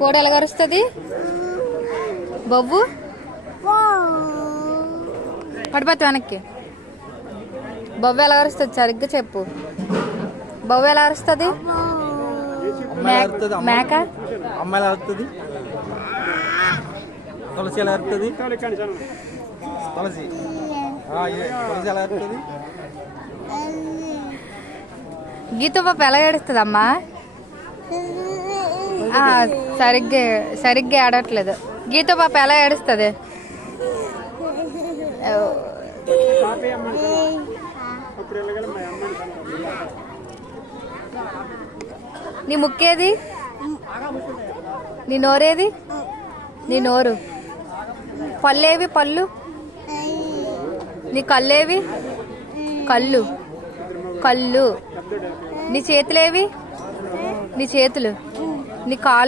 కోడి ఎలా కరుస్తుంది? బొవ్వు పడిపోతే వెనక్కి. బొవ్వ ఎలా కరుస్తుంది? సరిగ్గా చెప్పు. బొవ్వ ఎలా అరుస్తుంది? మేక అమ్మాయి అరుస్తుంది. తులసి ఎలా అరుస్తుంది? తులసి ఎలా అరుస్తుంది? గీత పాప ఎలా ఏడుస్తుంది అమ్మా? సరిగ్గా ఆడట్లేదు. గీత పాప ఎలా ఏడుస్తుంది? నీ ముక్కేది? నీ నోరేది? నీ నోరు. పళ్ళేవి? పళ్ళు. నీ కళ్ళేవి? కళ్ళు. కళ్ళు. నీ చేతులేవి? నీ చేతులు. నీ కాళ్ళు.